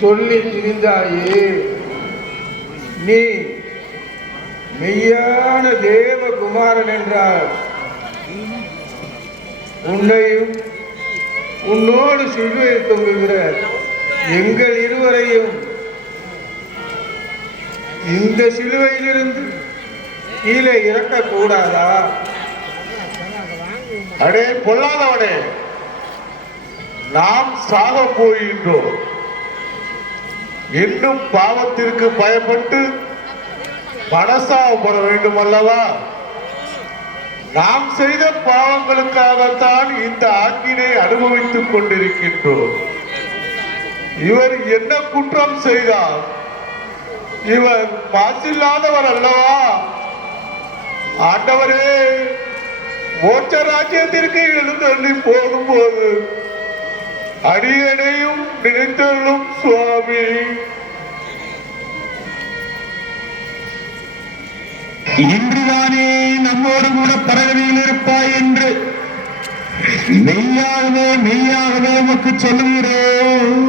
சொல்லி திரிந்தாயே. நீ மெய்யான தேவகுமாரன் என்றார். உன்னையும் உன்னோடு சிலுவையில் தொங்குகிற எங்கள் இருவரையும் இந்த சிலுவையிலிருந்து கீழே இறக்கக்கூடாதா? அடே பொல்லாதவனே, நாம் சாக போகின்றோம். இன்னும் பாவத்திற்கு பயப்பட்டு மனசாவப்பட வேண்டும் அல்லவா? நாம் செய்த பாவங்களுக்காகத்தான் இந்த ஆக்கினை அனுபவித்துக் கொண்டிருக்கின்றோம். இவர் என்ன குற்றம் செய்தார்? இவர் மாசில்லாதவர் அல்லவா? ஆண்டவரே, மோட்ச ராஜ்யத்திற்கு எழுந்தள்ளி போகும்போது அடியனையும் நினைத்தள்ளும் சுவாமி. இன்றுதானே நம்மோடு கூட பரகதியில் இருப்பாய் என்று மெய்யாகவே மெய்யாகவே உமக்கு சொல்லுகிறோம்.